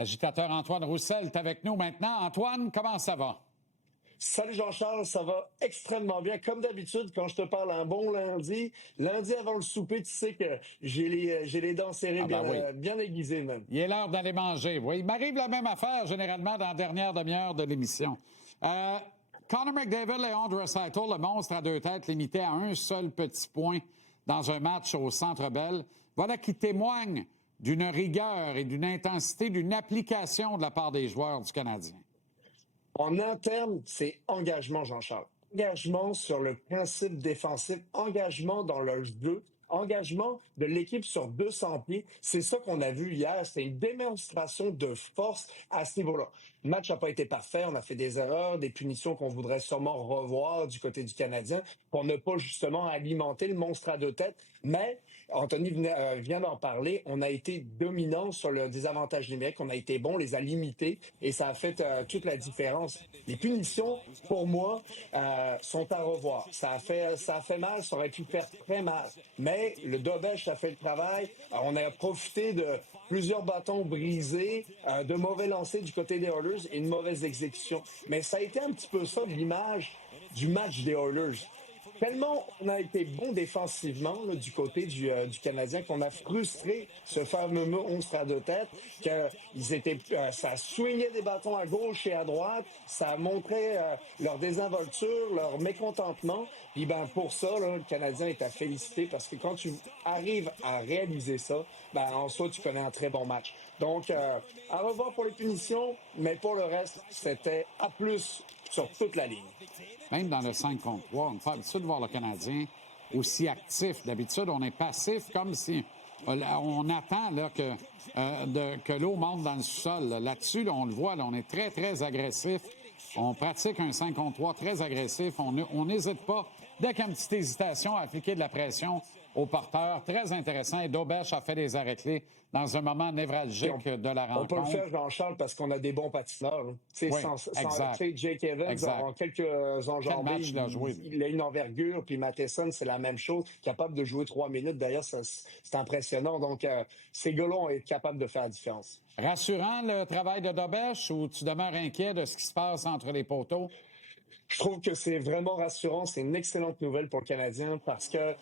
Agitateur Antoine Roussel est avec nous maintenant. Antoine, comment ça va? Salut Jean-Charles, ça va extrêmement bien. Comme d'habitude, quand je te parle un bon lundi avant le souper, tu sais que j'ai les dents serrées bien aiguisées même. Il est l'heure d'aller manger. Oui, il m'arrive la même affaire généralement dans la dernière demi-heure de l'émission. Connor McDavid, Leon Draisaitl, le monstre à deux têtes limité à un seul petit point dans un match au Centre Bell. Voilà qui témoigne d'une rigueur et d'une intensité, d'une application de la part des joueurs du Canadien. En interne, c'est engagement, Jean-Charles. Engagement sur le principe défensif, engagement dans le jeu, engagement de l'équipe sur 200 pieds. C'est ça qu'on a vu hier. C'est une démonstration de force à ce niveau-là. Le match n'a pas été parfait. On a fait des erreurs, des punitions qu'on voudrait sûrement revoir du côté du Canadien pour ne pas justement alimenter le monstre à deux têtes. Mais Anthony vient d'en parler. On a été dominant sur le désavantage numérique. On a été bon, on les a limités et ça a fait toute la différence. Les punitions, pour moi, sont à revoir. Ça a fait mal, ça aurait pu faire très mal. Mais le Dobech a fait le travail. On a profité de plusieurs bâtons brisés, de mauvais lancers du côté des Oilers et une mauvaise exécution. Mais ça a été un petit peu ça l'image du match des Oilers. Tellement on a été bon défensivement là, du côté du Canadien qu'on a frustré ce fameux monstre à deux têtes, ça swingait des bâtons à gauche et à droite, ça montrait leur désinvolture, leur mécontentement. Puis pour ça, là, le Canadien est à féliciter parce que quand tu arrives à réaliser ça, en soi, tu connais un très bon match. Donc, à revoir pour les punitions, mais pour le reste, c'était A+, sur toute la ligne. Même dans le 5 contre 3, on n'est pas habitué de voir le Canadien aussi actif. D'habitude, on est passif comme si on attend là, que l'eau monte dans le sous-sol. Là-dessus, là, on le voit, là, on est très, très agressif. On pratique un 5 contre 3 très agressif. On n'hésite pas, dès qu'il y a une petite hésitation, à appliquer de la pression au porteur. Très intéressant. Et Dobech a fait des arrêts-clés dans un moment névralgique de la rencontre. On peut le faire, Jean-Charles, parce qu'on a des bons patineurs. Oui, exact. Jake Evans, en quelques enjambées, il a une envergure. Puis Matheson, c'est la même chose. Capable de jouer 3 minutes. D'ailleurs, c'est impressionnant. Donc, ces gars-là ont été capables de faire la différence. Rassurant, le travail de Dobech, ou tu demeures inquiet de ce qui se passe entre les poteaux? Je trouve que c'est vraiment rassurant. C'est une excellente nouvelle pour le Canadien parce que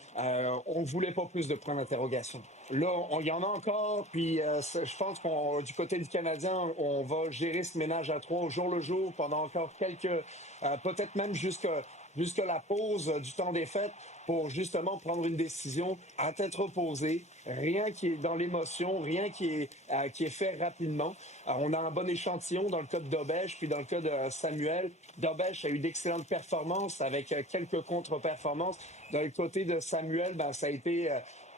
on voulait pas plus de points d'interrogation. Là, il y en a encore. Puis je pense qu'on du côté du Canadien, on va gérer ce ménage à trois au jour le jour pendant encore peut-être même jusqu'à la pause du temps des fêtes pour justement prendre une décision à tête reposée, rien qui est dans l'émotion, rien qui est fait rapidement. On a un bon échantillon dans le cas de Dobech, puis dans le cas de Samuel. Dobech a eu d'excellentes performances avec quelques contre-performances. Dans le côté de Samuel, ça a été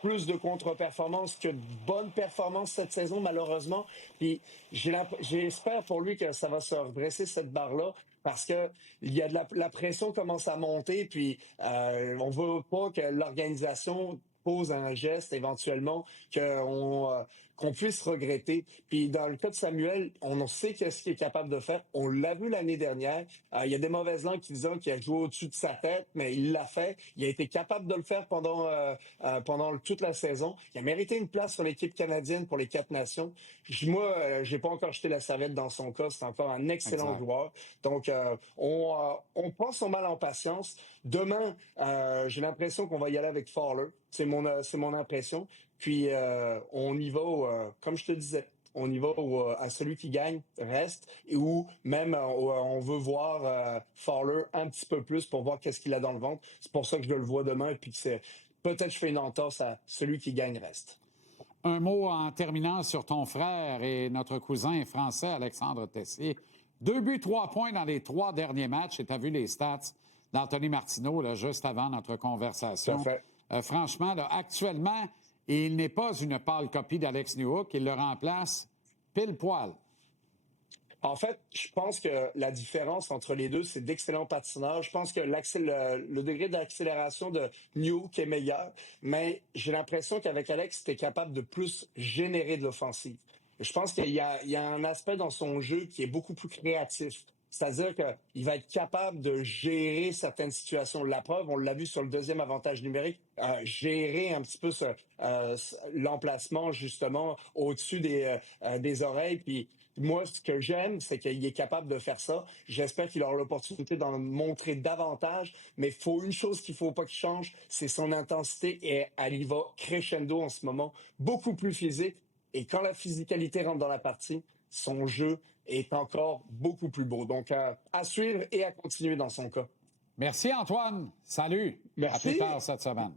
plus de contre-performances que de bonnes performances cette saison, malheureusement. Puis j'espère pour lui que ça va se redresser cette barre-là. Parce que il y a la pression commence à monter, puis on veut pas que l'organisation pose un geste éventuellement qu'on puisse regretter. Puis dans le cas de Samuel, on sait qu'est-ce qu'il est capable de faire. On l'a vu l'année dernière. Il y a des mauvaises langues qui disent qu'il a joué au-dessus de sa tête, mais il l'a fait. Il a été capable de le faire pendant toute la saison. Il a mérité une place sur l'équipe canadienne pour les 4 nations. Moi, j'ai pas encore jeté la serviette dans son cas. C'est encore un excellent joueur. Donc, on prend son mal en patience. Demain, j'ai l'impression qu'on va y aller avec Fowler. C'est mon impression. Puis on y va, comme je te disais, on y va à celui qui gagne reste, ou même on veut voir Fowler un petit peu plus pour voir qu'est-ce qu'il a dans le ventre. C'est pour ça que je le vois demain, puis que peut-être je fais une entorse à celui qui gagne reste. Un mot en terminant sur ton frère et notre cousin français Alexandre Tessier. 2 buts, 3 points dans les 3 derniers matchs. Et tu as vu les stats d'Anthony Martineau là, juste avant notre conversation. Tout à fait. Franchement, là, actuellement, il n'est pas une pâle copie d'Alex Newhook. Il le remplace pile poil. En fait, je pense que la différence entre les deux, c'est d'excellents patineurs. Je pense que le degré d'accélération de Newhook est meilleur, mais j'ai l'impression qu'avec Alex, tu es capable de plus générer de l'offensive. Je pense qu'il y a un aspect dans son jeu qui est beaucoup plus créatif. C'est-à-dire qu'il va être capable de gérer certaines situations. La preuve, on l'a vu sur le deuxième avantage numérique, gérer un petit peu l'emplacement justement au-dessus des oreilles. Puis Moi, ce que j'aime, c'est qu'il est capable de faire ça. J'espère qu'il aura l'opportunité d'en montrer davantage. Mais une chose qu'il faut pas qu'il change, c'est son intensité. Et elle y va crescendo en ce moment, beaucoup plus physique. Et quand la physicalité rentre dans la partie, son jeu est encore beaucoup plus beau. Donc, à suivre et à continuer dans son cas. Merci, Antoine. Salut. À plus Merci. tard cette semaine.